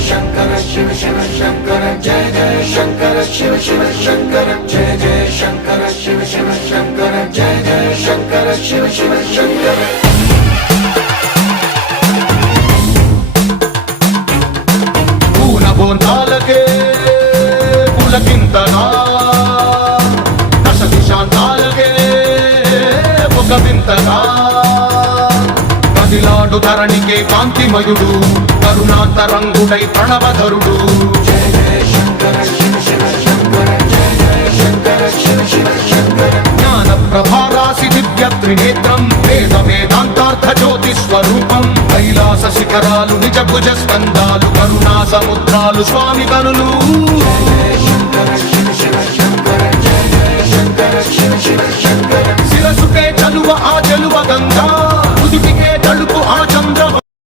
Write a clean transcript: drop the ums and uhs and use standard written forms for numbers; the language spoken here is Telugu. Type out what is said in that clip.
शंकर शिव शिव शंकर जय जय शंकर शिव शिव शंकर जय जय शंकर शिव शिव शंकर जय जय शंकर शिव शिव शंकर పూలకే పులకింతగా దశ దిశాంతాలకే ఒక వింతగా కదిలాడు ధరణికే కాంతిమయుడు కరుణాంతరంగుడై ప్రణవధరుడు जय जय शंकर शिव शिव शंकर जय जय शंकर शिव शिव शंकर జ్ఞాన ప్రభారాసి దివ్య త్రినేత్రం వేద వేదాంతార్థ జ్యోతి స్వరూపం కైలాస శిఖరాలు నిజ భుజ స్కందాలు కరుణా సముద్రాలు స్వామి కనులు శిరసుకే చలువ ఆ జలువ గంగా